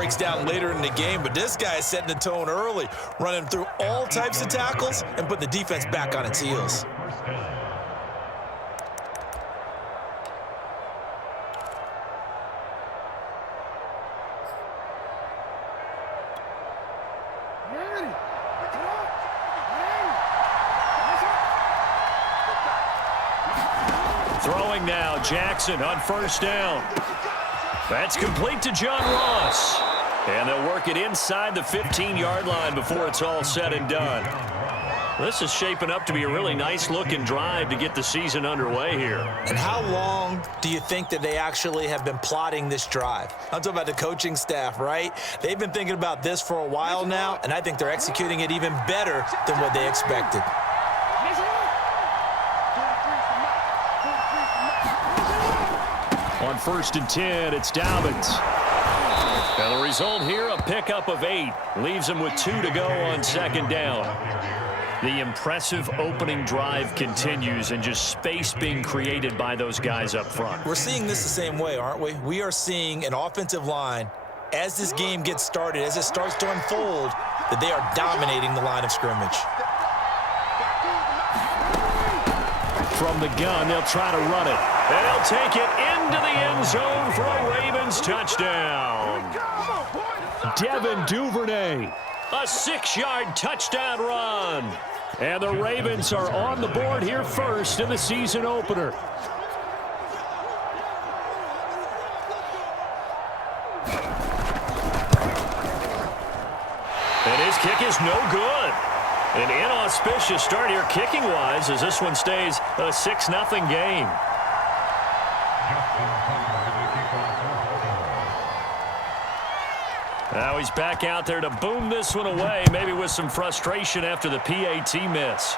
breaks down later in the game, but this guy is setting the tone early, running through all types of tackles and putting the defense back on its heels. Throwing now, Jackson on first down. That's complete to John Ross. And they'll work it inside the 15-yard line before it's all said and done. This is shaping up to be a really nice-looking drive to get the season underway here. And how long do you think that they actually have been plotting this drive? I'm talking about the coaching staff, right? They've been thinking about this for a while now, and I think they're executing it even better than what they expected. On 1st and 10, it's Dobbins. And the result here, a pickup of 8. Leaves him with 2 to go on 2nd down. The impressive opening drive continues, and just space being created by those guys up front. We're seeing this the same way, aren't we? We are seeing an offensive line, as this game gets started, as it starts to unfold, that they are dominating the line of scrimmage. From the gun, they'll try to run it. And they'll take it into the end zone for a Ravens touchdown. Devin Duvernay, a 6-yard touchdown run. And the Ravens are on the board here first in the season opener. And his kick is no good. An inauspicious start here kicking-wise as this one stays a 6-0 game. Now he's back out there to boom this one away, maybe with some frustration after the PAT miss.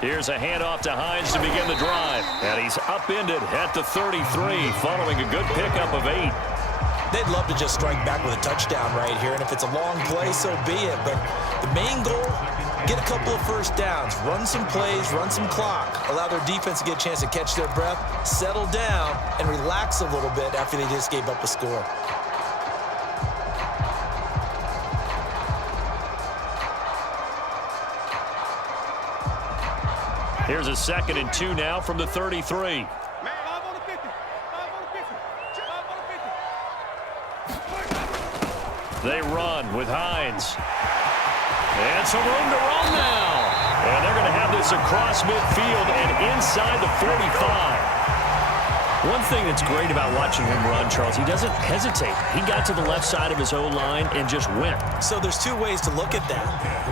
Here's a handoff to Hines to begin the drive. And he's upended at the 33 following a good pickup of 8. They'd love to just strike back with a touchdown right here, and if it's a long play, so be it. But the main goal, get a couple of first downs, run some plays, run some clock, allow their defense to get a chance to catch their breath, settle down, and relax a little bit after they just gave up a score. Here's a 2nd and 2 now from the 33. They run with Hines. And some room to roam now. And they're going to have this across midfield and inside the 45. One thing that's great about watching him run, Charles, he doesn't hesitate. He got to the left side of his O-line and just went. So there's 2 ways to look at that.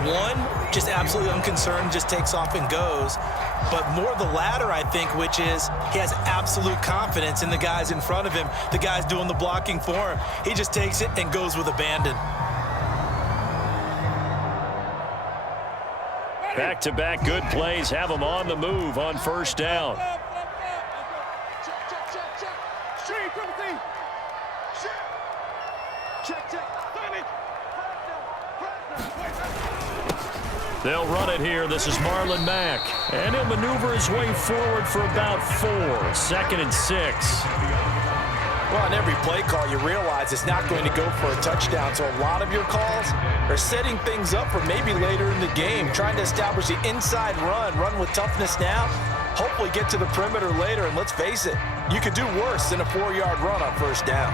One, just absolutely unconcerned, just takes off and goes. But more the latter, I think, which is he has absolute confidence in the guys in front of him, the guys doing the blocking for him. He just takes it and goes with abandon. Back-to-back good plays have him on the move on 1st down. They'll run it here. This is Marlon Mack. And he'll maneuver his way forward for about 4. 2nd and 6. Well, on every play call, you realize it's not going to go for a touchdown. So a lot of your calls are setting things up for maybe later in the game, trying to establish the inside run with toughness now, hopefully get to the perimeter later. And let's face it, you could do worse than a 4-yard run on 1st down.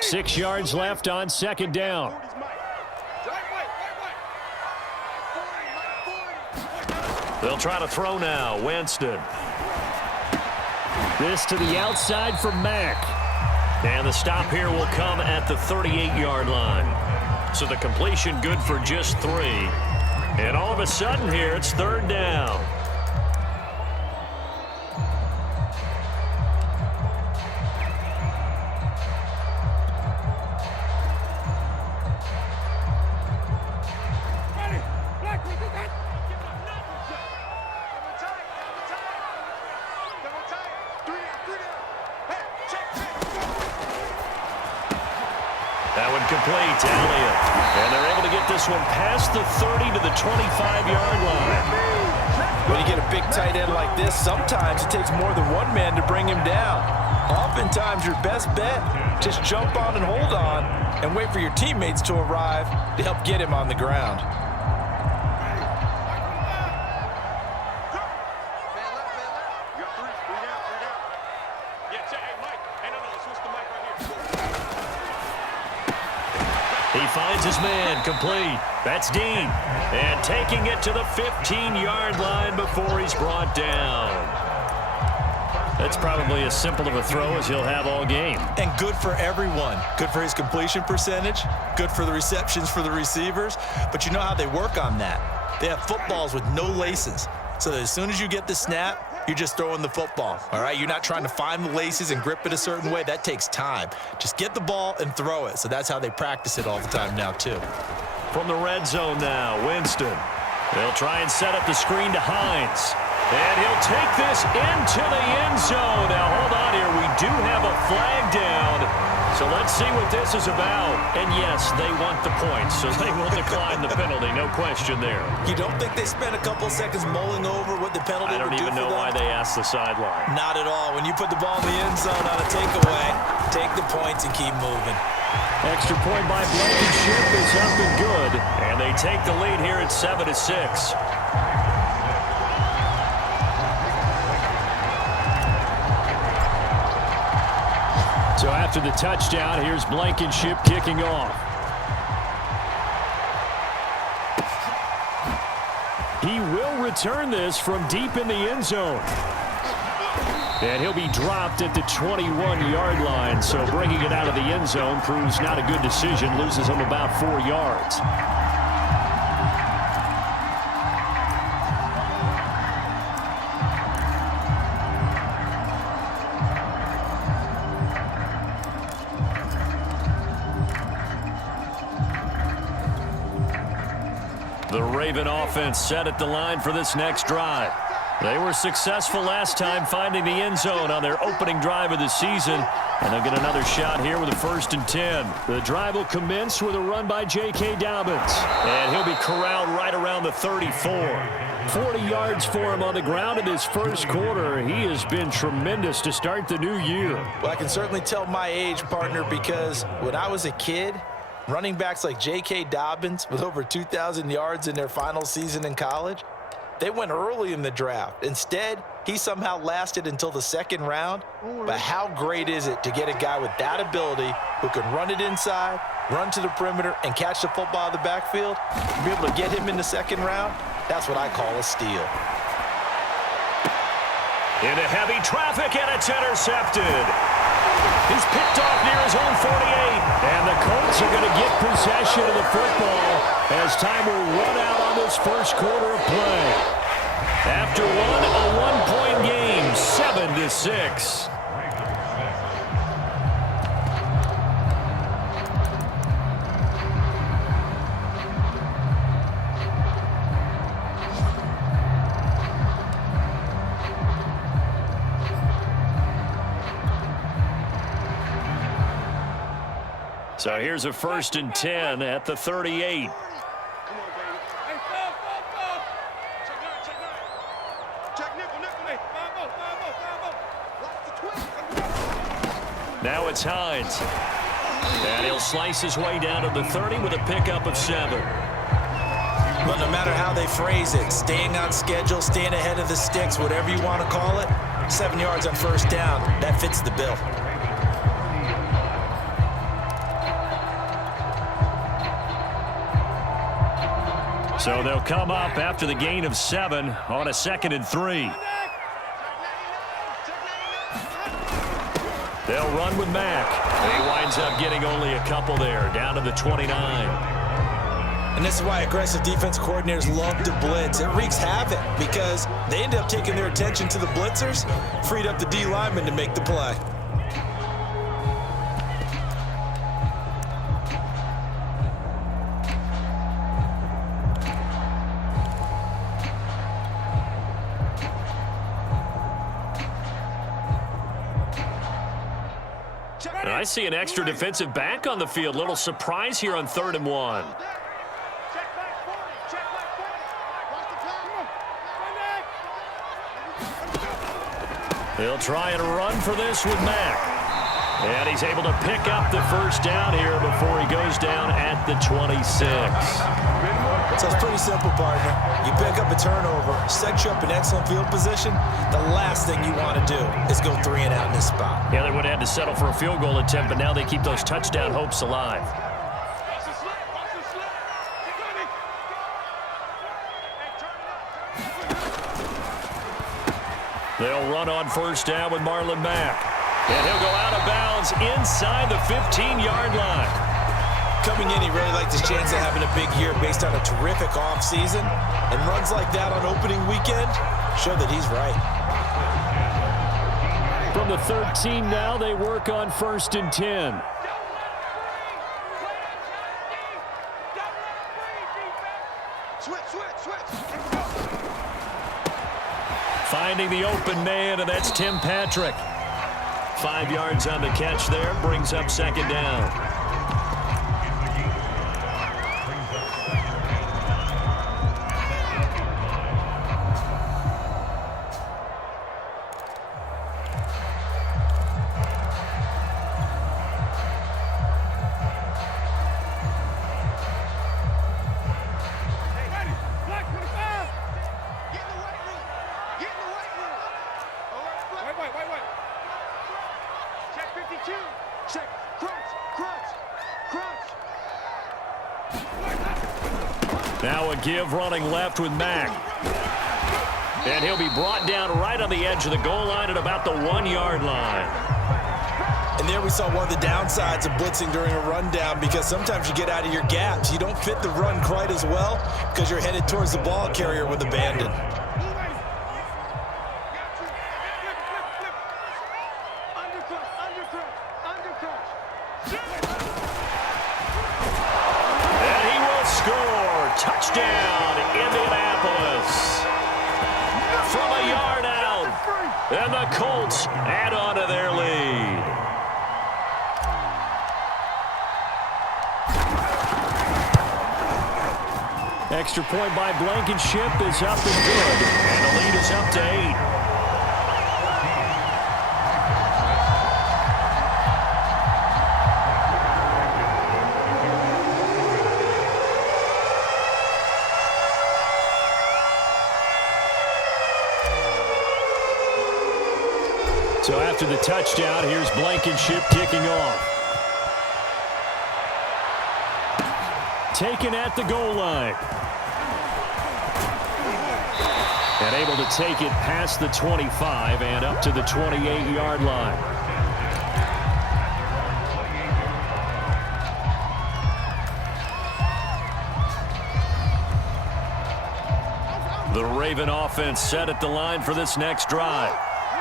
6 yards left on 2nd down. They'll try to throw now. Winston. This to the outside for Mack. And the stop here will come at the 38-yard line. So the completion good for just 3. And all of a sudden here, it's 3rd down. That one complete. Elliott. And they're able to get this one past the 30 to the 25-yard line. When you get a big tight end like this, sometimes it takes more than one man to bring him down. Oftentimes, your best bet, just jump on and hold on and wait for your teammates to arrive to help get him on the ground. He finds his man, complete. That's Dean. And taking it to the 15-yard line before he's brought down. That's probably as simple of a throw as he'll have all game. And good for everyone. Good for his completion percentage. Good for the receptions for the receivers. But you know how they work on that. They have footballs with no laces. So that as soon as you get the snap, you're just throwing the football, all right? You're not trying to find the laces and grip it a certain way. That takes time. Just get the ball and throw it. So that's how they practice it all the time now, too. From the red zone now, Winston. They'll try and set up the screen to Hines. And he'll take this into the end zone. Now, hold on here. We do have a flag down. So let's see what this is about. And, yes, they want the points, so they will decline the penalty. No question there. You don't think they spent a couple seconds mulling over what the penalty would do for them? I don't even know why they asked the sideline. Not at all. When you put the ball in the end zone on a takeaway, take the points and keep moving. Extra point by Blankenship is up and good. And they take the lead here at 7-6. So after the touchdown, here's Blankenship kicking off. He will return this from deep in the end zone. And he'll be dropped at the 21-yard line. So bringing it out of the end zone proves not a good decision. Loses him about 4 yards. The Raven offense set at the line for this next drive. They were successful last time finding the end zone on their opening drive of the season. And they'll get another shot here with a 1st and 10. The drive will commence with a run by J.K. Dobbins. And he'll be corralled right around the 34. 40 yards for him on the ground in his first quarter. He has been tremendous to start the new year. Well, I can certainly tell my age, partner, because when I was a kid, running backs like J.K. Dobbins with over 2,000 yards in their final season in college, they went early in the draft. Instead, he somehow lasted until the 2nd round. But how great is it to get a guy with that ability who can run it inside, run to the perimeter, and catch the football out of the backfield? Be able to get him in the 2nd round, that's what I call a steal. Into heavy traffic, and it's intercepted. He's picked off near his own 48. And the Colts are going to get possession of the football as time will run out on this first quarter of play. After a one-point game, 7-6. So here's a 1st and 10 at the 38. Now it's Hines. And he'll slice his way down to the 30 with a pickup of 7. But no matter how they phrase it, staying on schedule, staying ahead of the sticks, whatever you want to call it, 7 yards on 1st down, that fits the bill. So they'll come up after the gain of 7 on a 2nd and 3. They'll run with Mack. He winds up getting only a couple there, down to the 29. And this is why aggressive defense coordinators love to blitz. It wreaks havoc because they end up taking their attention to the blitzers, freed up the D lineman to make the play. And I see an extra defensive back on the field. Little surprise here on 3rd and 1. They'll try and run for this with Mack. And he's able to pick up the first down here before he goes down at the 26. So it's pretty simple, partner. You pick up a turnover, set you up in excellent field position. The last thing you want to do is go 3 and out in this spot. Yeah, they would have had to settle for a field goal attempt, but now they keep those touchdown hopes alive. They'll run on first down with Marlon Mack. And he'll go out of bounds inside the 15-yard line. Coming in, he really liked his chance of having a big year based on a terrific offseason. And runs like that on opening weekend show that he's right. From the 13 now, they work on 1st and 10. Finding the open man, and that's Tim Patrick. 5 yards on the catch there, brings up 2nd down. Now a give running left with Mack. And he'll be brought down right on the edge of the goal line at about the 1-yard line. And there we saw one of the downsides of blitzing during a rundown, because sometimes you get out of your gaps. You don't fit the run quite as well because you're headed towards the ball carrier with abandon. Touchdown, Indianapolis. From a yard out. And the Colts add on to their lead. Extra point by Blankenship is up and good. And the lead is up to 8. So after the touchdown, here's Blankenship kicking off. Taken at the goal line. And able to take it past the 25 and up to the 28-yard line. The Raven offense set at the line for this next drive.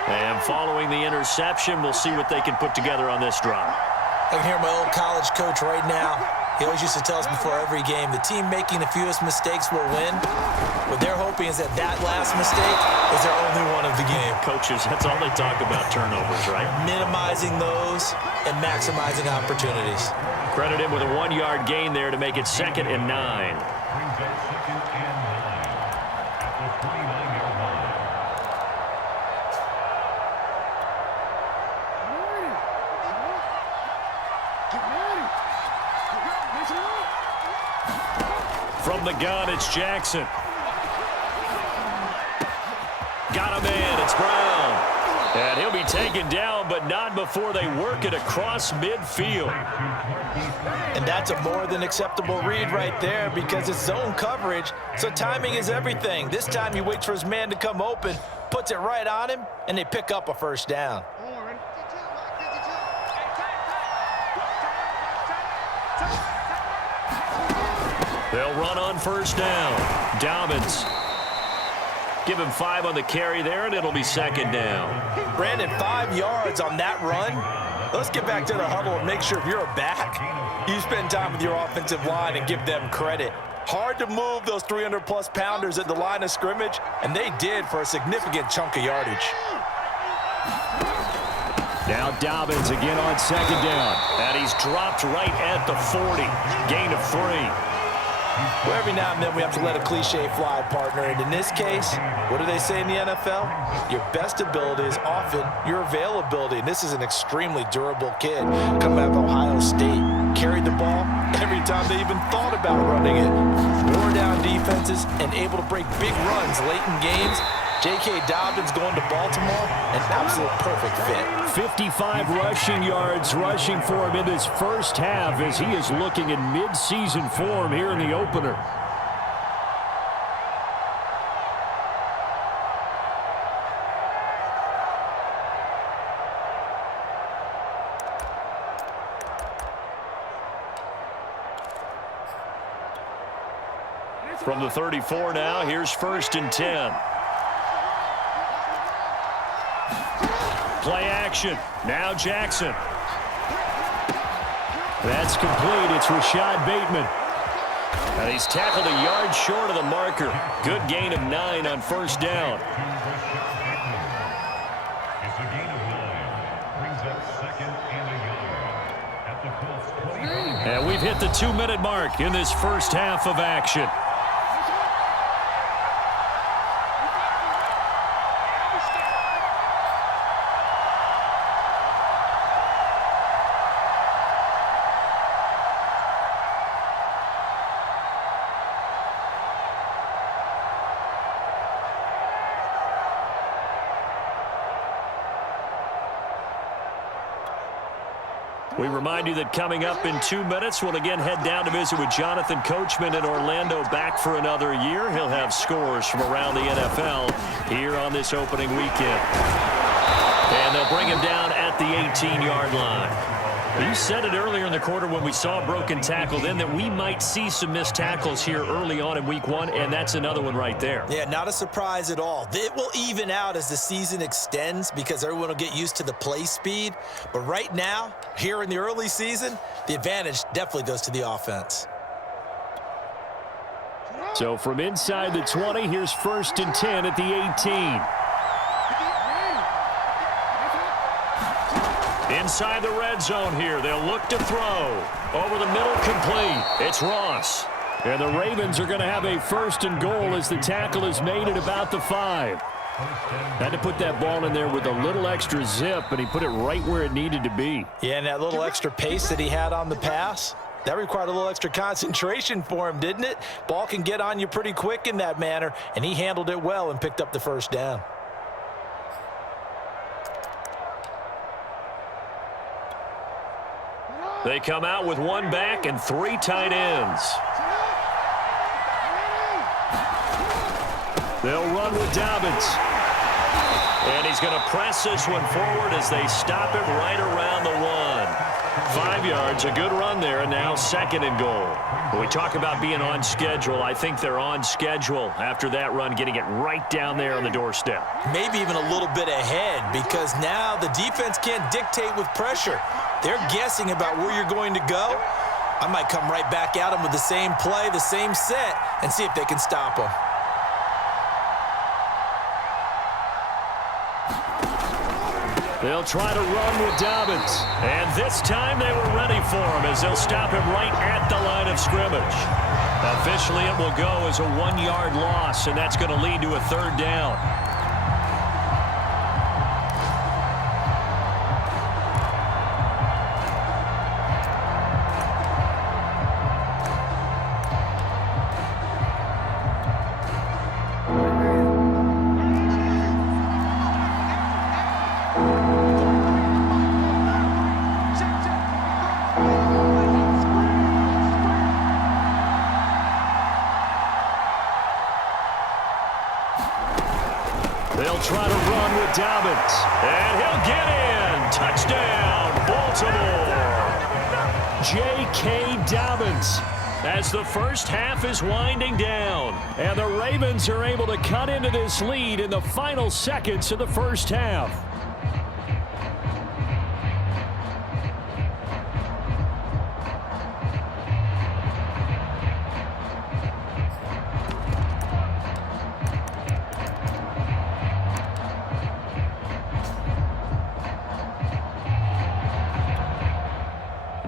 And following the interception, we'll see what they can put together on this drive. I can hear my old college coach right now. He always used to tell us before every game, the team making the fewest mistakes will win. What they're hoping is that that last mistake is their only one of the game. Coaches, that's all they talk about, turnovers, right? Minimizing those and maximizing opportunities. Credit him with a 1-yard gain there to make it 2nd and 9. From the gun, it's Jackson. Got him in. It's Brown. And he'll be taken down, but not before they work it across midfield. And that's a more than acceptable read right there, because it's zone coverage, so timing is everything. This time he waits for his man to come open, puts it right on him, and they pick up a first down. They'll run on first down. Dobbins. Give him 5 on the carry there, and it'll be 2nd down. Brandon, 5 yards on that run. Let's get back to the huddle and make sure if you're a back, you spend time with your offensive line and give them credit. Hard to move those 300-plus pounders at the line of scrimmage, and they did for a significant chunk of yardage. Now up Dobbins again on second down. And he's dropped right at the 40. Gain of 3. Well, every now and then we have to let a cliche fly, partner. And in this case, what do they say in the NFL? Your best ability is often your availability. And this is an extremely durable kid coming out of Ohio State. Carried the ball every time they even thought about running it. Wore down defenses and able to break big runs late in games. J.K. Dobbins going to Baltimore, an absolute perfect fit. 55 rushing yards rushing for him in this first half as he is looking in mid-season form here in the opener. From the 34 now, here's 1st and 10. Play action. Now Jackson. That's complete. It's Rashad Bateman. And he's tackled a yard short of the marker. Good gain of 9 on 1st down. It's a gain of 9. Brings up 2nd and a yard at the Colts 20. And we've hit the 2-minute mark in this first half of action. We remind you that coming up in 2 minutes, we'll again head down to visit with Jonathan Coachman in Orlando, back for another year. He'll have scores from around the NFL here on this opening weekend. And they'll bring him down at the 18-yard line. You said it earlier in the quarter when we saw a broken tackle then that we might see some missed tackles here early on in week 1, and that's another one right there. Yeah, not a surprise at all. It will even out as the season extends because everyone will get used to the play speed. But right now, here in the early season, the advantage definitely goes to the offense. So from inside the 20, here's 1st and 10 at the 18. Inside the red zone here. They'll look to throw. Over the middle, complete. It's Ross. And the Ravens are going to have a 1st and goal as the tackle is made at about the 5. Had to put that ball in there with a little extra zip, and he put it right where it needed to be. Yeah, and that little extra pace that he had on the pass, that required a little extra concentration for him, didn't it? Ball can get on you pretty quick in that manner, and he handled it well and picked up the 1st down. They come out with 1 back and 3 tight ends. They'll run with Dobbins. And he's going to press this one forward as they stop him right around the 1. 5 yards, a good run there, and now 2nd and goal. When we talk about being on schedule, I think they're on schedule after that run, getting it right down there on the doorstep. Maybe even a little bit ahead because now the defense can't dictate with pressure. They're guessing about where you're going to go. I might come right back at them with the same play, the same set, and see if they can stop them. They'll try to run with Dobbins. And this time they were ready for him as they'll stop him right at the line of scrimmage. Officially, it will go as a 1-yard loss, and that's going to lead to a 3rd down. They'll try to run with Dobbins. And he'll get in. Touchdown, Baltimore. J.K. Dobbins as the first half is winding down. And the Ravens are able to cut into this lead in the final seconds of the first half.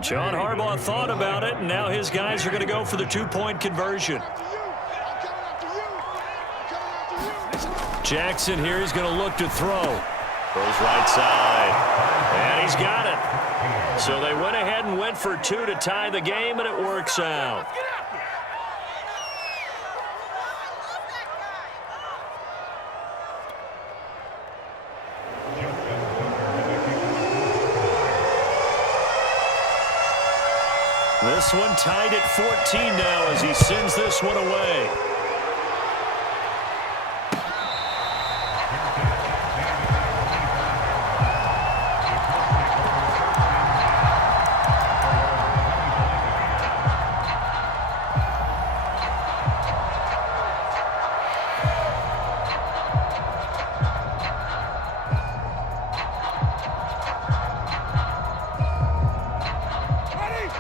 John Harbaugh thought about it, and now his guys are going to go for the two-point conversion. Jackson here is going to look to throw. Goes right side, and he's got it. So they went ahead and went for two to tie the game, and it works out. This one tied at 14 now as he sends this one away.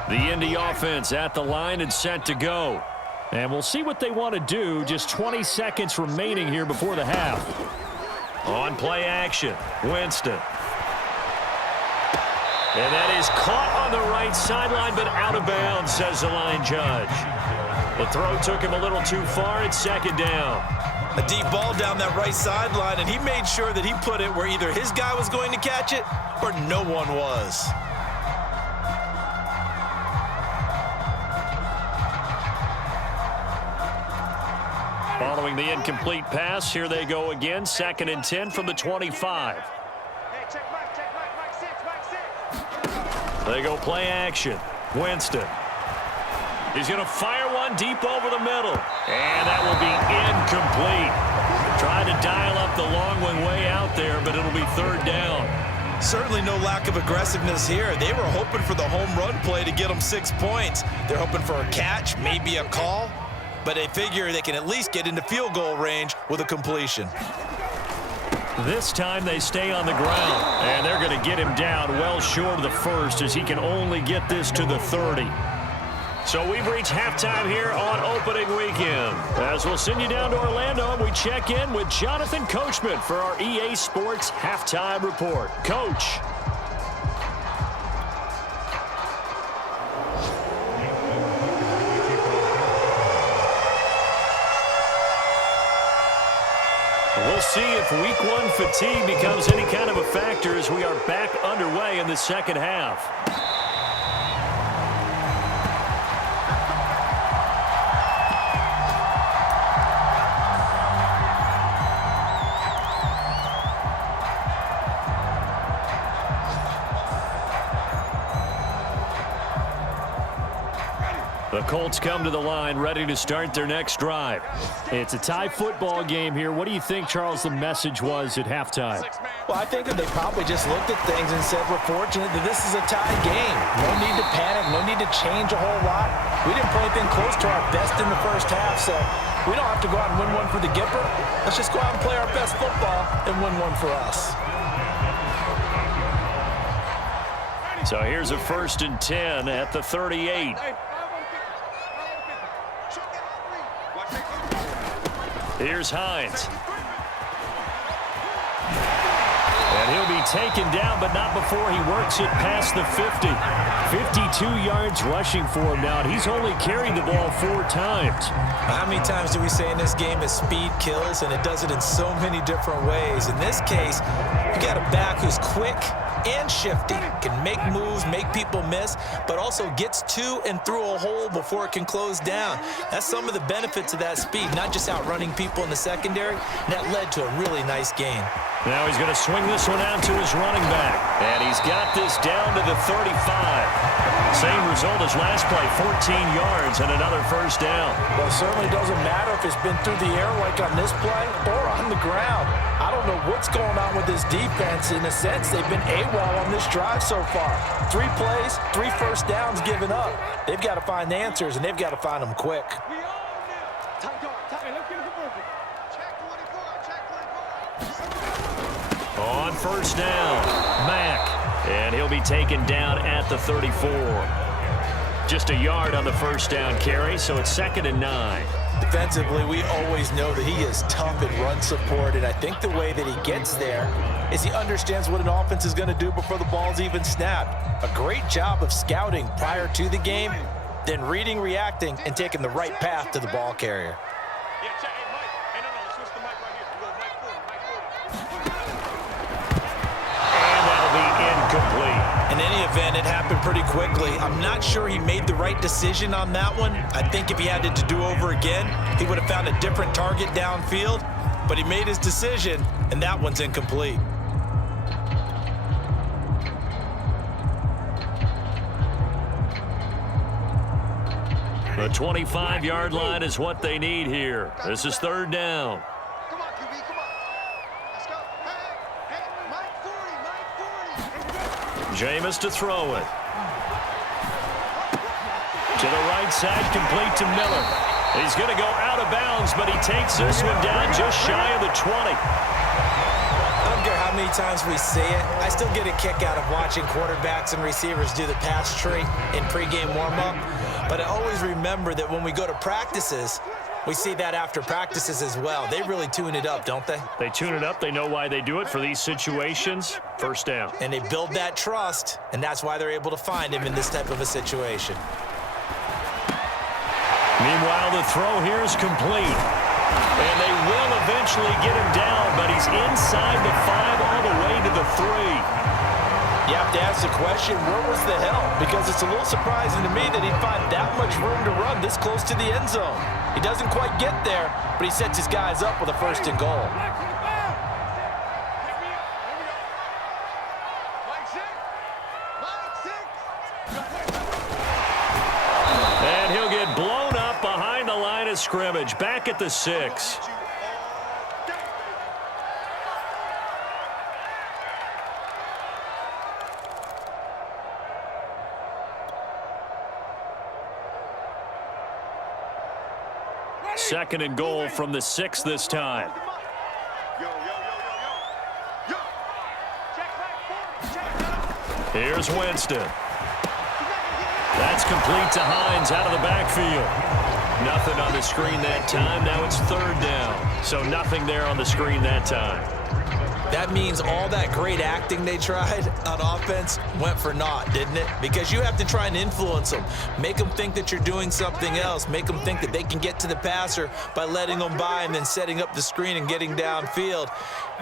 The Indy offense at the line and set to go. And we'll see what they want to do. Just 20 seconds remaining here before the half. On play action, Winston. And that is caught on the right sideline, but out of bounds, says the line judge. The throw took him a little too far. It's second down. A deep ball down that right sideline, and he made sure that he put it where either his guy was going to catch it or no one was. Following the incomplete pass, here they go again. 2nd and 10 from the 25. They go play action. Winston. He's going to fire one deep over the middle. And that will be incomplete. Tried to dial up the long one way out there, but it'll be 3rd down. Certainly no lack of aggressiveness here. They were hoping for the home run play to get them 6 points. They're hoping for a catch, maybe a call. But they figure they can at least get into field goal range with a completion. This time they stay on the ground, and they're going to get him down well short of the first as he can only get this to the 30. So we've reached halftime here on opening weekend. As we'll send you down to Orlando, and we check in with Jonathan Coachman for our EA Sports Halftime Report. Coach. We'll see if week one fatigue becomes any kind of a factor as we are back underway in the second half. The Colts come to the line ready to start their next drive. It's a tie football game here. What do you think, Charles, the message was at halftime? Well, I think that they probably just looked at things and said, we're fortunate that this is a tie game. No need to panic, no need to change a whole lot. We didn't play anything close to our best in the first half, so we don't have to go out and win one for the Gipper. Let's just go out and play our best football and win one for us. So here's a 1st and 10 at the 38. Here's Hines. And he'll be taken down, but not before he works it past the 50. 52 yards rushing for him now, and he's only carried the ball 4 times. How many times do we say in this game that speed kills, and it does it in so many different ways? In this case, you got a back who's quick and shifty, can make moves, make people miss, but also gets to and through a hole before it can close down. That's some of the benefits of that speed, not just outrunning people in the secondary. That led to a really nice game. Now he's going to swing this one out to his running back, and he's got this down to the 35. Same result as last play, 14 yards and another 1st down. Well, it certainly doesn't matter if it's been through the air like on this play or on the ground. I don't know what's going on with this defense. In a sense, they've been AWOL on this drive so far. 3 plays, 3 1st downs given up. They've got to find the answers, and they've got to find them quick. On 1st down, Mack. And he'll be taken down at the 34. Just a yard on the 1st down carry, so it's 2nd and 9. Defensively, we always know that he is tough in run support, and I think the way that he gets there is he understands what an offense is going to do before the ball's even snapped. A great job of scouting prior to the game, then reading, reacting, and taking the right path to the ball carrier. In any event, it happened pretty quickly. I'm not sure he made the right decision on that one. I think if he had it to do over again, he would have found a different target downfield, but he made his decision, and that one's incomplete. The 25-yard line is what they need here. This is third down. Come on, QB, come on. Let's go. Hey, Mike 40. Jameis to throw it. To the right side, complete to Miller. He's going to go out of bounds, but he takes this one down just shy of the 20. I don't care how many times we see it. I still get a kick out of watching quarterbacks and receivers do the pass tree in pregame warm-up. But I always remember that when we go to practices, we see that after practices as well. They really tune it up, don't they? They tune it up. They know why they do it for these situations. First down. And they build that trust, and that's why they're able to find him in this type of a situation. Meanwhile, the throw here is complete. And they will eventually get him down, but he's inside the 5 all the way to the 3. You have to ask the question, where was the help? Because it's a little surprising to me that he'd find that much room to run this close to the end zone. He doesn't quite get there, but he sets his guys up with a first and goal. And he'll get blown up behind the line of scrimmage, back at the 6. Second and goal from the 6 this time. Here's Winston. That's complete to Hines out of the backfield. Nothing on the screen that time. Now it's third down. So nothing there on the screen that time. That means all that great acting they tried on offense went for naught, didn't it? Because you have to try and influence them. Make them think that you're doing something else. Make them think that they can get to the passer by letting them by and then setting up the screen and getting downfield.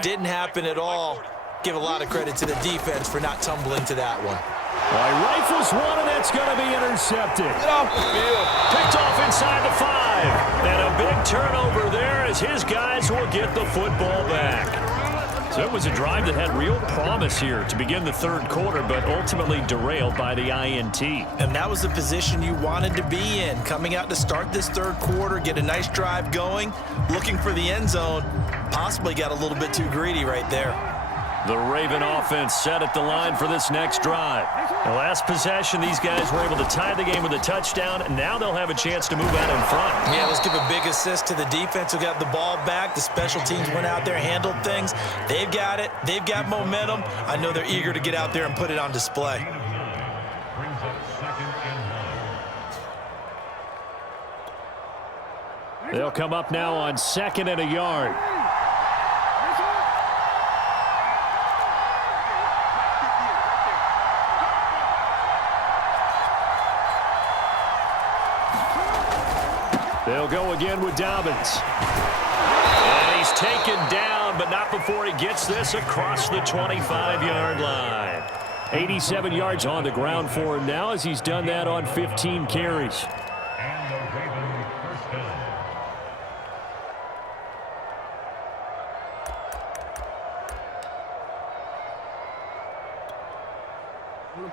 Didn't happen at all. Give a lot of credit to the defense for not tumbling to that one. All right, rifles one, and that's going to be intercepted. Get off the field. Picked off inside the 5. And a big turnover there as his guys will get the football back. So it was a drive that had real promise here to begin the third quarter, but ultimately derailed by the INT. And that was the position you wanted to be in. Coming out to start this third quarter, get a nice drive going, looking for the end zone. Possibly got a little bit too greedy right there. The Raven offense set at the line for this next drive. The last possession, these guys were able to tie the game with a touchdown, and now they'll have a chance to move out in front. Yeah, let's give a big assist to the defense who got the ball back. The special teams went out there, handled things. They've got it. They've got momentum. I know they're eager to get out there and put it on display. Brings up second and 1. They'll come up now on 2nd and a yard. They'll go again with Dobbins. And he's taken down, but not before he gets this across the 25-yard line. 87 yards on the ground for him now as he's done that on 15 carries. And the Raven first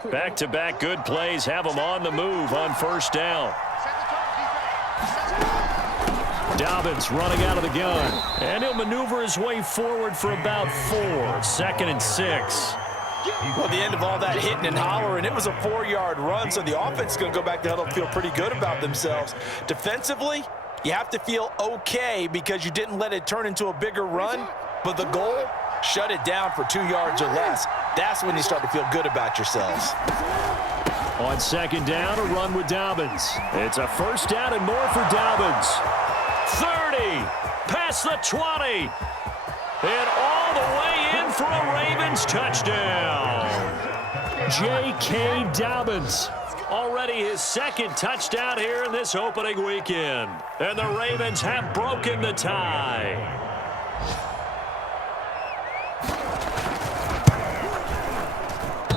down. Back-to-back good plays have him on the move on first down. Dobbins running out of the gun. And he'll maneuver his way forward for about 4. 2nd and 6. Well, the end of all that hitting and hollering, it was a 4-yard run, so the offense is going to go back to huddle and feel pretty good about themselves. Defensively, you have to feel okay because you didn't let it turn into a bigger run, but the goal, shut it down for 2 yards or less. That's when you start to feel good about yourselves. On 2nd down, a run with Dobbins. It's a first down and more for Dobbins. 30, past the 20, and all the way in for a Ravens touchdown. J.K. Dobbins. Already his second touchdown here in this opening weekend. And the Ravens have broken the tie.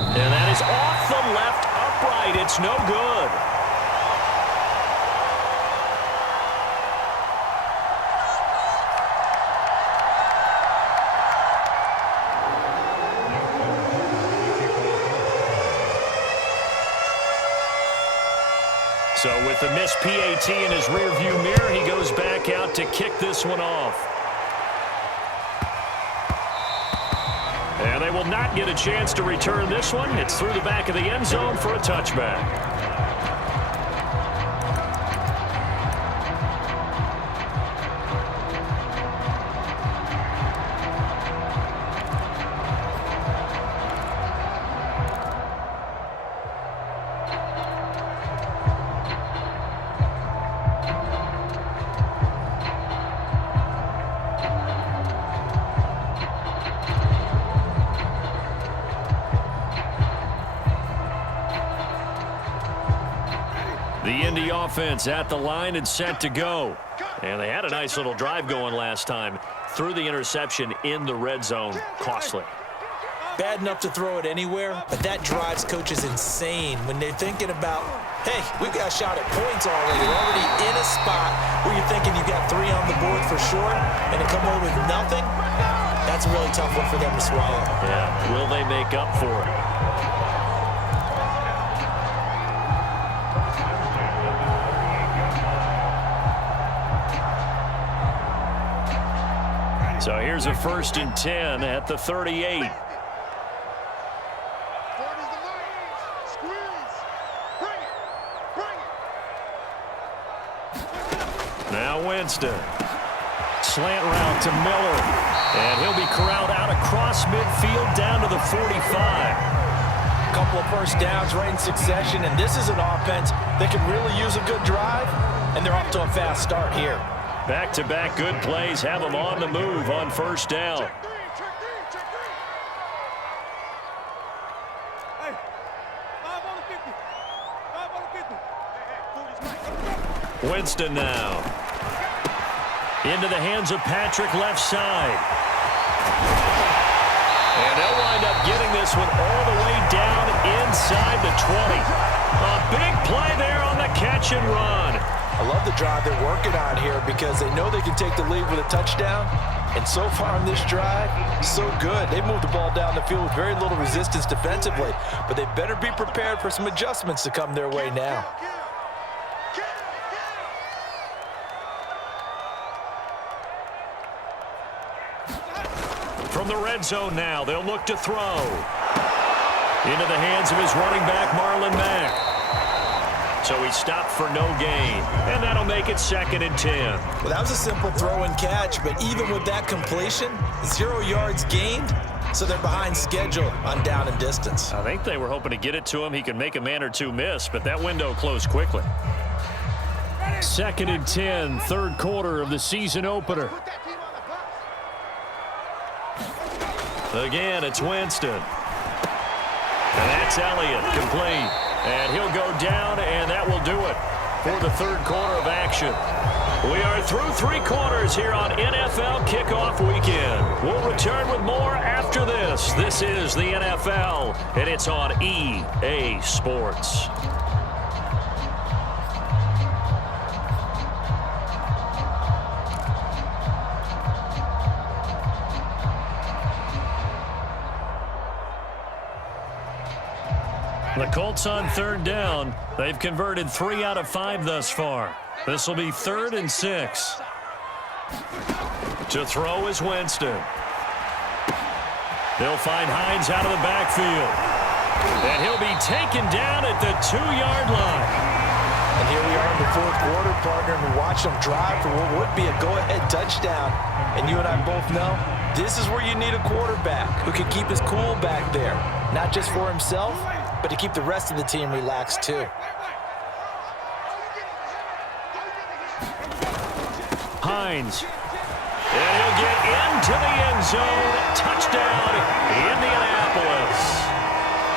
And that is off the left upright. It's no good. So with the missed PAT in his rearview mirror, he goes back out to kick this one off. And they will not get a chance to return this one. It's through the back of the end zone for a touchback. The Indy offense at the line and set to go. And they had a nice little drive going last time. Threw the interception in the red zone. Costly. Bad enough to throw it anywhere, but that drives coaches insane when they're thinking about, hey, we've got a shot at points already. We're already in a spot where you're thinking you've got 3 on the board for sure, and to come away with nothing, that's a really tough one for them to swallow. Yeah, will they make up for it? So here's a 1st and 10 at the 38. Now Winston. Slant route to Miller. And he'll be corralled out across midfield down to the 45. A couple of first downs right in succession, and this is an offense that can really use a good drive, and they're off to a fast start here. Back-to-back good plays have them on the move on 1st down. Winston now. Into the hands of Patrick left side. And they'll wind up getting this one all the way down inside the 20. A big play there on the catch and run. I love the drive they're working on here because they know they can take the lead with a touchdown. And so far on this drive, so good. They moved the ball down the field with very little resistance defensively. But they better be prepared for some adjustments to come their way now. From the red zone now, they'll look to throw. Into the hands of his running back, Marlon Mack. So he stopped for no gain, and that'll make it 2nd and 10. Well, that was a simple throw and catch, but even with that completion, 0 yards gained, so they're behind schedule on down and distance. I think they were hoping to get it to him. He could make a man or two miss, but that window closed quickly. 2nd and 10, 3rd quarter of the season opener. Again, it's Winston. And that's Elliott, complete. And he'll go down, and that will do it for the 3rd quarter of action. We are through 3 quarters here on NFL Kickoff Weekend. We'll return with more after this. This is the NFL, and it's on EA Sports. The Colts on 3rd down. They've converted 3 out of 5 thus far. This will be 3rd and 6. To throw is Winston. They'll find Hines out of the backfield. And he'll be taken down at the 2-yard line. And here we are in the 4th quarter, partner, and we watch them drive for what would be a go-ahead touchdown. And you and I both know this is where you need a quarterback who can keep his cool back there, not just for himself, but to keep the rest of the team relaxed too. Hines. And he'll get into the end zone. Touchdown, Indianapolis.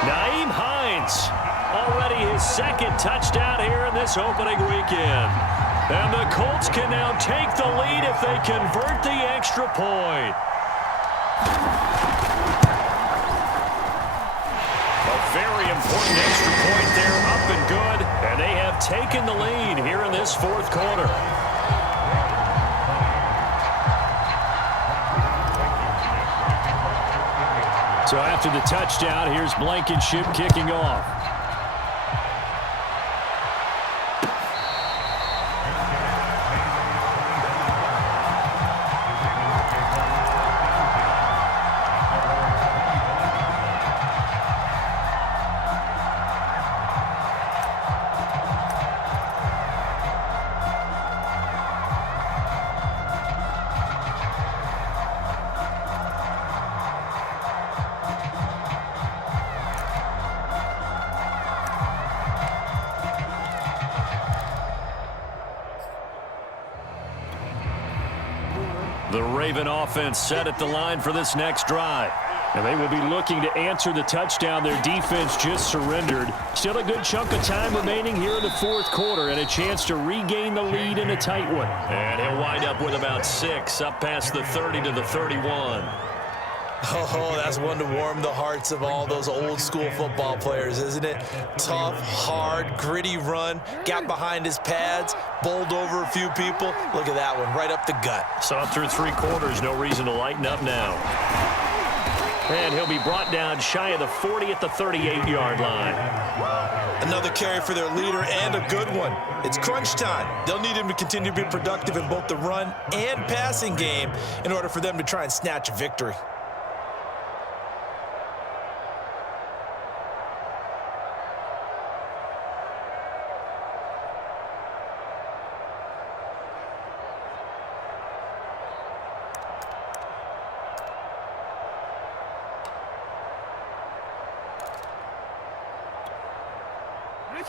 Nyheim Hines, already his second touchdown here in this opening weekend. And the Colts can now take the lead if they convert the extra point. A very important extra point there, up and good. And they have taken the lead here in this fourth quarter. So after the touchdown, here's Blankenship kicking off. The Raven offense set at the line for this next drive. And they will be looking to answer the touchdown their defense just surrendered. Still a good chunk of time remaining here in the fourth quarter and a chance to regain the lead in a tight one. And he'll wind up with about 6 up past the 30 to the 31. Oh, that's one to warm the hearts of all those old school football players, isn't it? Tough, hard, gritty run, got behind his pads, bowled over a few people. Look at that one, right up the gut. So through 3 quarters, no reason to lighten up now. And he'll be brought down shy of the 40 at the 38-yard line. Another carry for their leader and a good one. It's crunch time. They'll need him to continue to be productive in both the run and passing game in order for them to try and snatch a victory.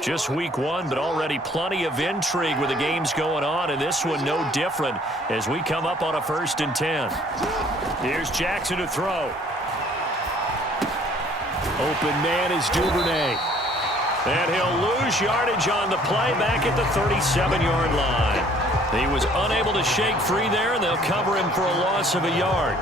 Just week 1, but already plenty of intrigue with the games going on, and this one no different as we come up on a 1st and 10. Here's Jackson to throw. Open man is Duvernay. And he'll lose yardage on the play back at the 37-yard line. He was unable to shake free there, and they'll cover him for a loss of a yard.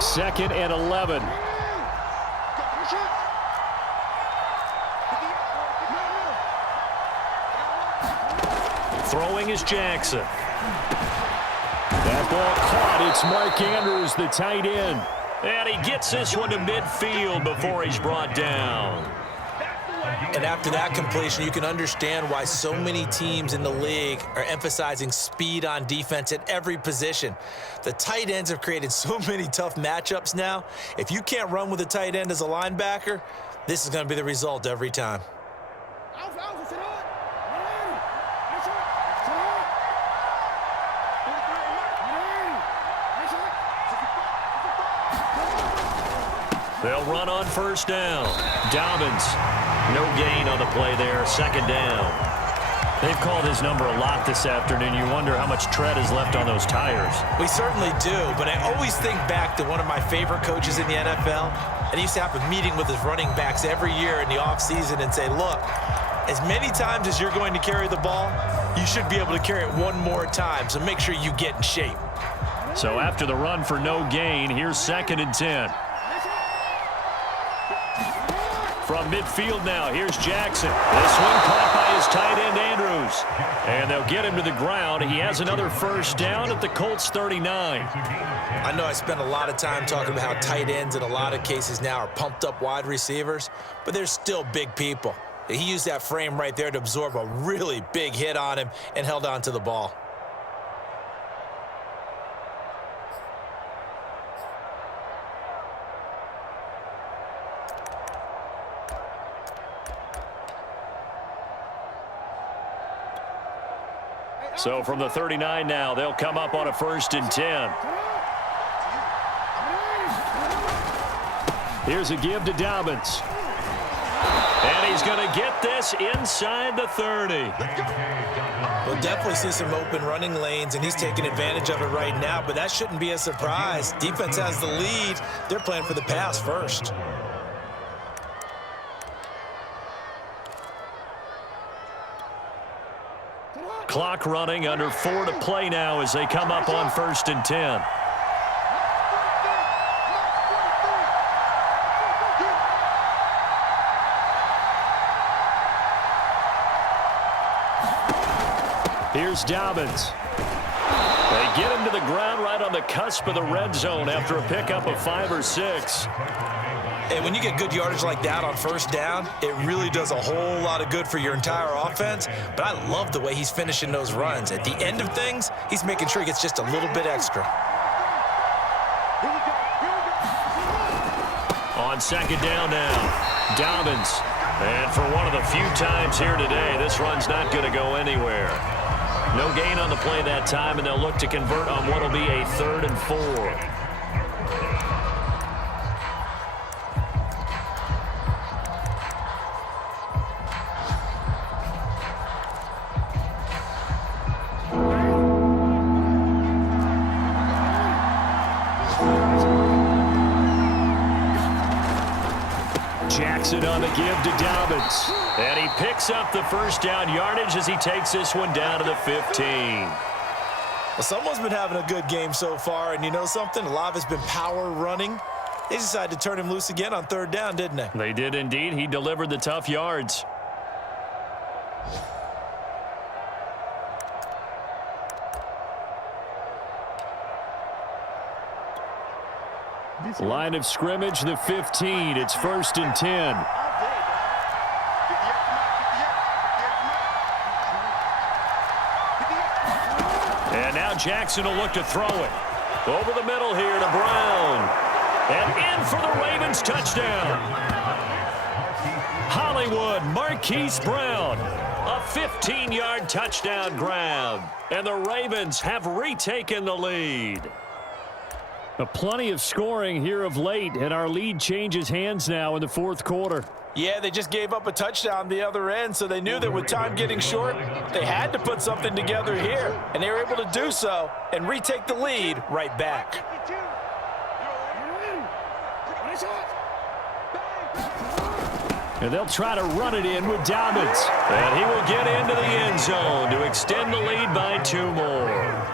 Second and 11. Throwing is Jackson. That ball caught. It's Mark Andrews, the tight end. And he gets this one to midfield before he's brought down. And after that completion, you can understand why so many teams in the league are emphasizing speed on defense at every position. The tight ends have created so many tough matchups now. If you can't run with a tight end as a linebacker, this is going to be the result every time. They'll run on 1st down. Dobbins, no gain on the play there, 2nd down. They've called his number a lot this afternoon. You wonder how much tread is left on those tires. We certainly do, but I always think back to one of my favorite coaches in the NFL, and he used to have a meeting with his running backs every year in the offseason and say, look, as many times as you're going to carry the ball, you should be able to carry it one more time, so make sure you get in shape. So after the run for no gain, here's 2nd and 10. From midfield now, here's Jackson. This one caught by his tight end, Andrews. And they'll get him to the ground. He has another 1st down at the Colts 39. I know I spent a lot of time talking about how tight ends in a lot of cases now are pumped up wide receivers, but they're still big people. He used that frame right there to absorb a really big hit on him and held on to the ball. So from the 39 now, they'll come up on a 1st and 10. Here's a give to Dobbins. And he's going to get this inside the 30. We'll definitely see some open running lanes, and he's taking advantage of it right now, but that shouldn't be a surprise. Defense has the lead. They're playing for the pass first. Clock running, under 4 to play now as they come up on 1st and 10. Here's Dobbins. They get him to the ground right on the cusp of the red zone after a pickup of 5 or 6. And when you get good yardage like that on 1st down, it really does a whole lot of good for your entire offense. But I love the way he's finishing those runs. At the end of things, he's making sure he gets just a little bit extra. On 2nd down now, Dobbins. And for one of the few times here today, this run's not going to go anywhere. No gain on the play that time, and they'll look to convert on what will be a 3rd and 4. Jackson on the give to Dobbins. And he picks up the 1st down yardage as he takes this one down to the 15. Well, someone's been having a good game so far, and you know something? A lot of it's been power running. They decided to turn him loose again on 3rd down, didn't they? They did indeed. He delivered the tough yards. Line of scrimmage, the 15. It's 1st and 10. And now Jackson will look to throw it. Over the middle here to Brown. And in for the Ravens touchdown. Hollywood Marquise Brown. A 15-yard touchdown grab. And the Ravens have retaken the lead. Plenty of scoring here of late, and our lead changes hands now in the 4th quarter. Yeah, they just gave up a touchdown the other end, so they knew that with time getting short, they had to put something together here, and they were able to do so and retake the lead right back. And they'll try to run it in with Dobbins. And he will get into the end zone to extend the lead by 2 more.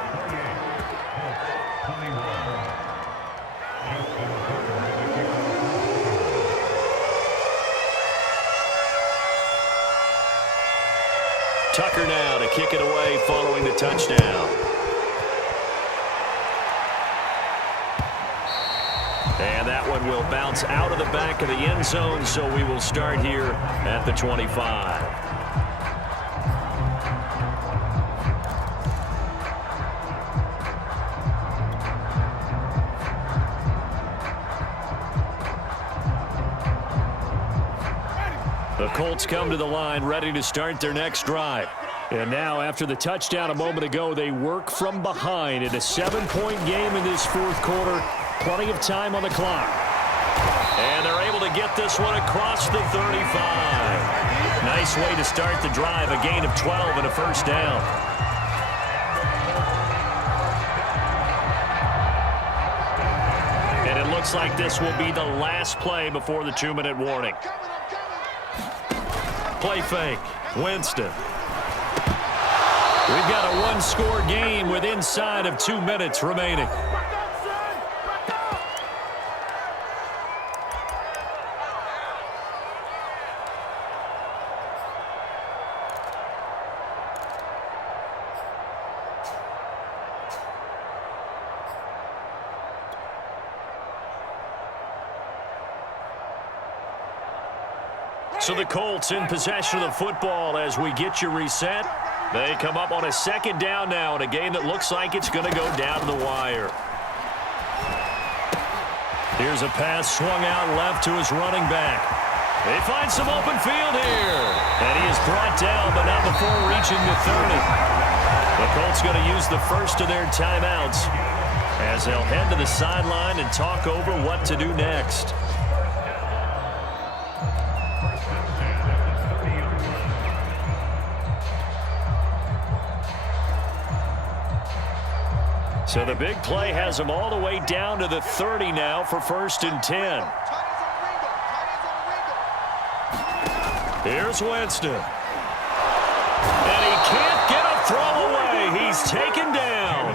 Tucker now to kick it away following the touchdown. And that one will bounce out of the back of the end zone, so we will start here at the 25. The Colts come to the line ready to start their next drive. And now after the touchdown a moment ago, they work from behind in a 7-point game in this 4th quarter. Plenty of time on the clock. And they're able to get this one across the 35. Nice way to start the drive, a gain of 12 and a 1st down. And it looks like this will be the last play before the 2-minute warning. Play fake. Winston. We've got a 1-score game with inside of 2 minutes remaining. So the Colts in possession of the football as we get you reset. They come up on a 2nd down now in a game that looks like it's going to go down to the wire. Here's a pass swung out left to his running back. They find some open field here. And he is brought down, but not before reaching the 30. The Colts going to use the first of their timeouts as they'll head to the sideline and talk over what to do next. So the big play has them all the way down to the 30 now for 1st and 10. Here's Winston. And he can't get a throw away. He's taken down.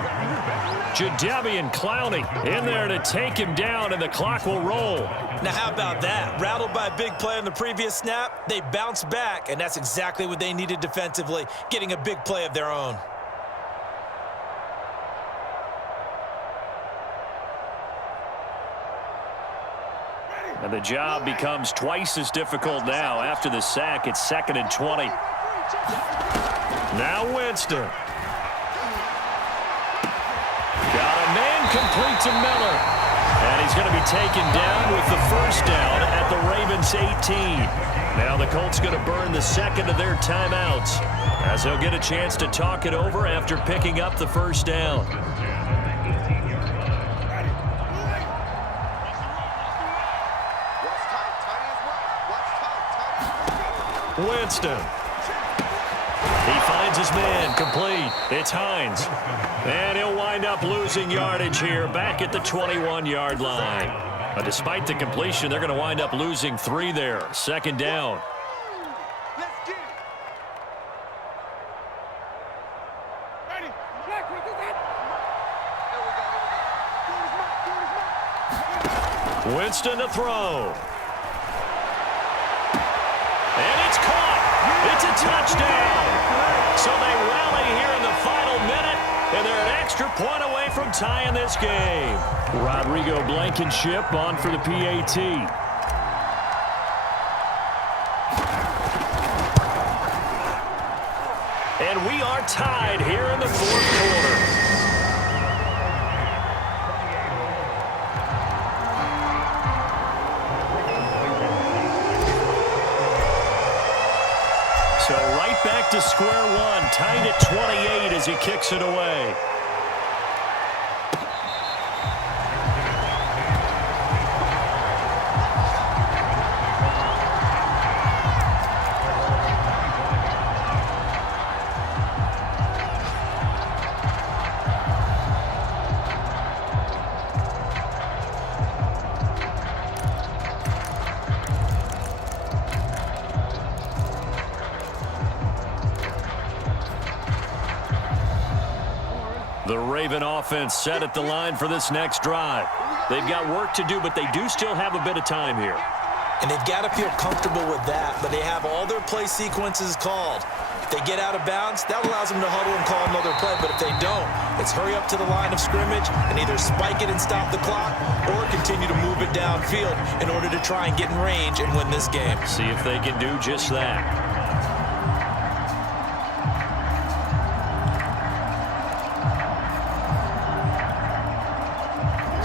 Jadeveon Clowney in there to take him down, and the clock will roll. Now, how about that? Rattled by a big play on the previous snap, they bounced back, and that's exactly what they needed defensively, getting a big play of their own. And the job becomes twice as difficult now. After the sack, it's 2nd and 20. Now Winston. Got a man complete to Miller. And he's going to be taken down with the 1st down at the Ravens 18. Now the Colts going to burn the 2nd of their timeouts, as they'll get a chance to talk it over after picking up the 1st down. Winston. He finds his man complete. It's Hines. And he'll wind up losing yardage here back at the 21-yard line. But despite the completion, they're going to wind up losing 3 there. 2nd down. Winston to throw. And it's caught. It's a touchdown. So they rally here in the final minute, and they're an extra point away from tying this game. Rodrigo Blankenship on for the PAT. And we are tied here in the 4th quarter. So right back to square one, tied at 28 as he kicks it away. The Raven offense set at the line for this next drive. They've got work to do, but they do still have a bit of time here. And they've got to feel comfortable with that, but they have all their play sequences called. If they get out of bounds, that allows them to huddle and call another play, but if they don't, it's hurry up to the line of scrimmage and either spike it and stop the clock or continue to move it downfield in order to try and get in range and win this game. See if they can do just that.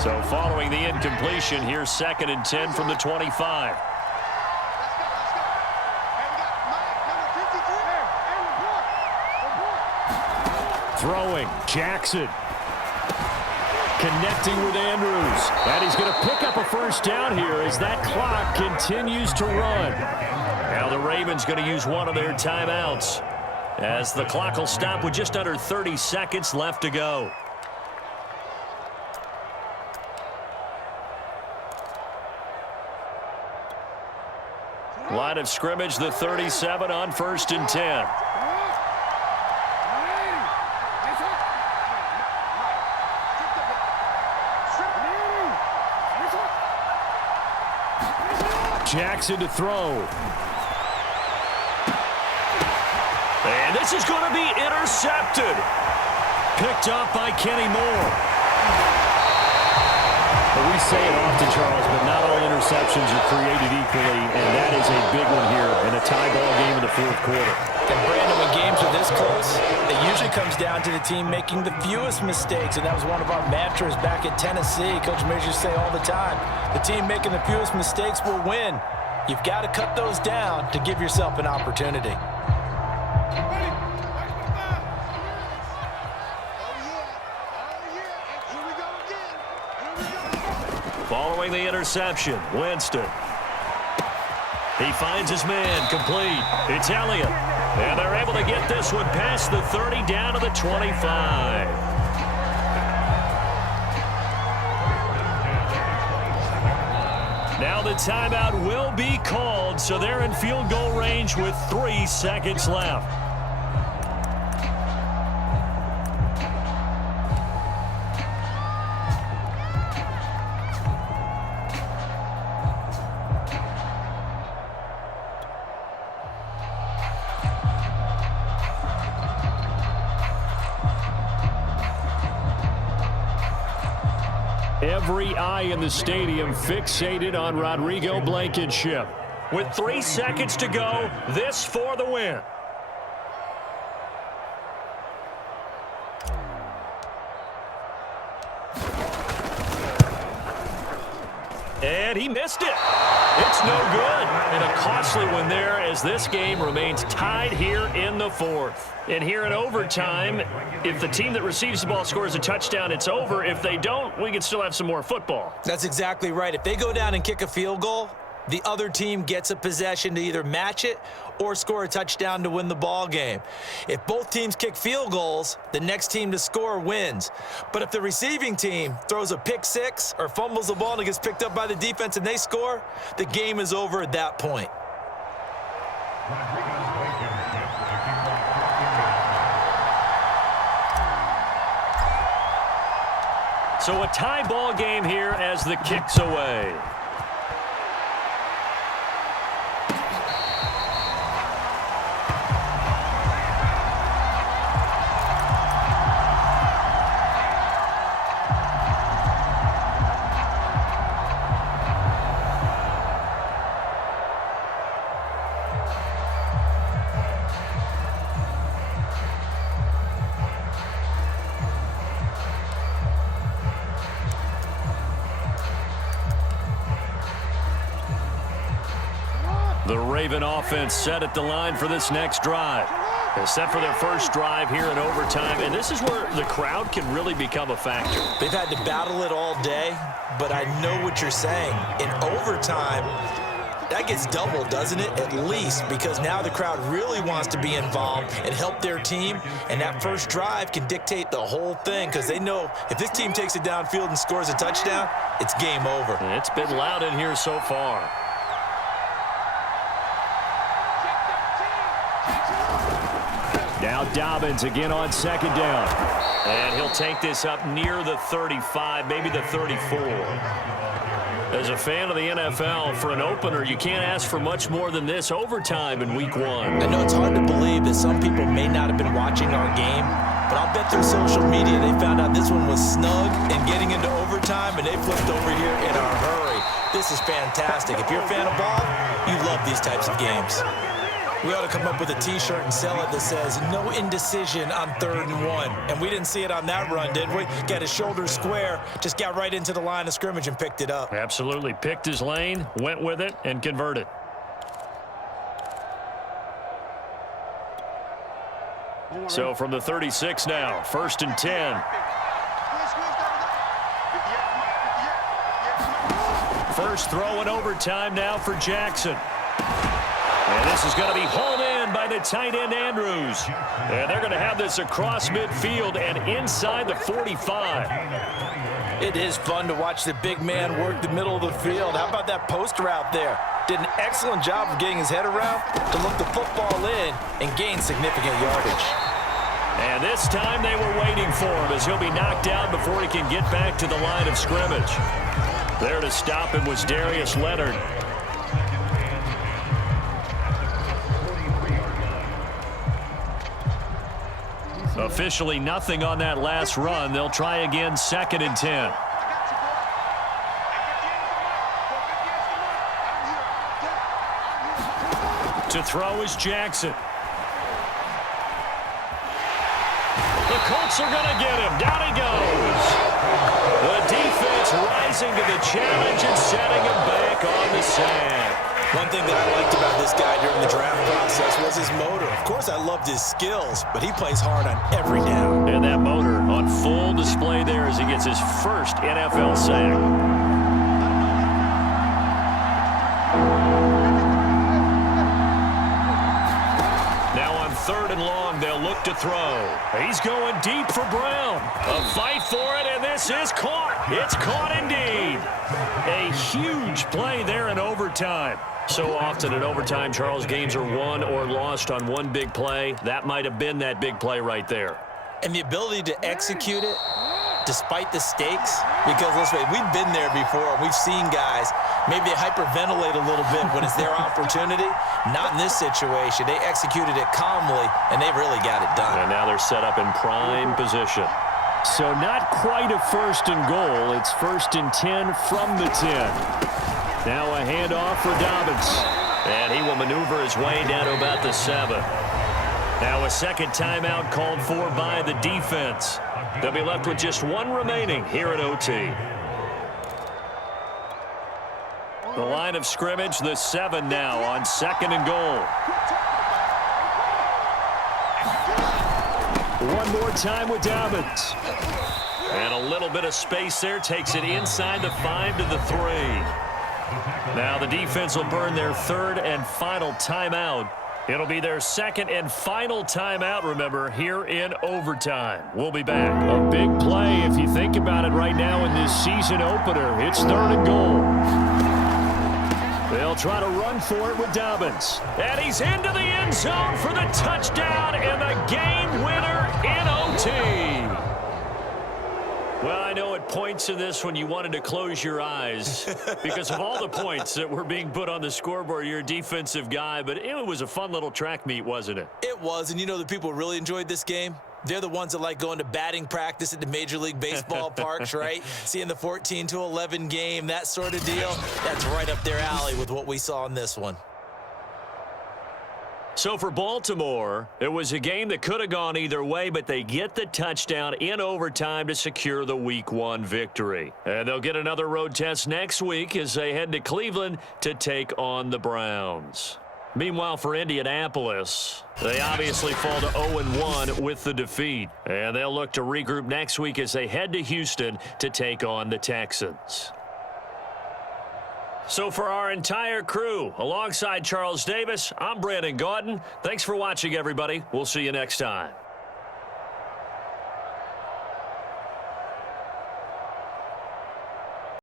So following the incompletion, here's 2nd and 10 from the 25. Throwing, Jackson. Connecting with Andrews. And he's going to pick up a 1st down here as that clock continues to run. Now the Ravens going to use one of their timeouts, as the clock will stop with just under 30 seconds left to go. Line of scrimmage, the 37 on 1st and 10. Jackson to throw. And this is going to be intercepted. Picked off by Kenny Moore. We say it often, Charles, but not all interceptions are created equally, and that is a big one here in a tie ball game in the 4th quarter. And Brandon, when games are this close, it usually comes down to the team making the fewest mistakes, and that was one of our mantras back at Tennessee. Coach Major used to say all the time, the team making the fewest mistakes will win. You've got to cut those down to give yourself an opportunity. Following the interception, Winston. He finds his man complete. It's Elliott. And they're able to get this one past the 30 down to the 25. Now the timeout will be called, so they're in field goal range with 3 seconds left. Every eye in the stadium fixated on Rodrigo Blankenship. With 3 seconds to go, this for the win. And he missed it. It's no good. And a costly one there as this game remains tied here in the 4th. And here in overtime, if the team that receives the ball scores a touchdown, it's over. If they don't, we can still have some more football. That's exactly right. If they go down and kick a field goal, the other team gets a possession to either match it or score a touchdown to win the ball game. If both teams kick field goals, the next team to score wins. But if the receiving team throws a pick six or fumbles the ball and it gets picked up by the defense and they score, the game is over at that point. So a tie ball game here as the kick's away. The Raven offense set at the line for this next drive. They're set for their first drive here in overtime, and this is where the crowd can really become a factor. They've had to battle it all day, but I know what you're saying. In overtime, that gets doubled, doesn't it? At least, because now the crowd really wants to be involved and help their team, and that first drive can dictate the whole thing because they know if this team takes it downfield and scores a touchdown, it's game over. And it's been loud in here so far. Now Dobbins again on second down. And he'll take this up near the 35, maybe the 34. As a fan of the NFL, for an opener, you can't ask for much more than this overtime in week 1. I know it's hard to believe that some people may not have been watching our game, but I'll bet through social media they found out this one was snug and getting into overtime, and they flipped over here in a hurry. This is fantastic. If you're a fan of ball, you love these types of games. We ought to come up with a T-shirt and sell it that says, no indecision on 3rd and 1. And we didn't see it on that run, did we? Got his shoulders square, just got right into the line of scrimmage and picked it up. Absolutely. Picked his lane, went with it, and converted. So from the 36 now, 1st and 10. First throw in overtime now for Jackson. And this is going to be hauled in by the tight end Andrews. And they're going to have this across midfield and inside the 45. It is fun to watch the big man work the middle of the field. How about that post route there? Did an excellent job of getting his head around to look the football in and gain significant yardage. And this time they were waiting for him as he'll be knocked down before he can get back to the line of scrimmage. There to stop him was Darius Leonard. Officially nothing on that last run. They'll try again 2nd and 10. To throw is Jackson. The Colts are going to get him. Down he goes. The defense rising to the challenge and setting him back on the sand. One thing that I liked about this guy during the draft process was his motor. Of course, I loved his skills, but he plays hard on every down. And that motor on full display there as he gets his first NFL sack. Now on 3rd and long, they'll look to throw. He's going deep for Brown. A fight for it, and this is caught. It's caught indeed. A huge play there in overtime. So often in overtime, Charles, games are won or lost on one big play. That might have been that big play right there. And the ability to execute it despite the stakes, because let's face it, we've been there before. We've seen guys maybe hyperventilate a little bit when it's their opportunity. Not in this situation. They executed it calmly, and they really got it done. And now they're set up in prime position. So not quite a 1st and goal. It's 1st and 10 from the 10. Now a handoff for Dobbins. And he will maneuver his way down to about the 7. Now a second timeout called for by the defense. They'll be left with just one remaining here at OT. The line of scrimmage, the 7 now on 2nd and goal. One more time with Dobbins. And a little bit of space there, takes it inside the 5 to the 3. Now the defense will burn their 3rd and final timeout. It'll be their 2nd and final timeout, remember, here in overtime. We'll be back. A big play if you think about it right now in this season opener. It's 3rd and goal. They'll try to run for it with Dobbins. And he's into the end zone for the touchdown and the game winner in OT. Well, I know at points in this when you wanted to close your eyes because of all the points that were being put on the scoreboard. You're a defensive guy, but it was a fun little track meet, wasn't it? It was, and you know the people really enjoyed this game? They're the ones that like going to batting practice at the Major League Baseball parks, right? Seeing the 14-11 game, that sort of deal. That's right up their alley with what we saw in this one. So for Baltimore, it was a game that could have gone either way, but they get the touchdown in overtime to secure the Week 1 victory. And they'll get another road test next week as they head to Cleveland to take on the Browns. Meanwhile, for Indianapolis, they obviously fall to 0-1 with the defeat. And they'll look to regroup next week as they head to Houston to take on the Texans. So for our entire crew, alongside Charles Davis, I'm Brandon Gaudin. Thanks for watching, everybody. We'll see you next time.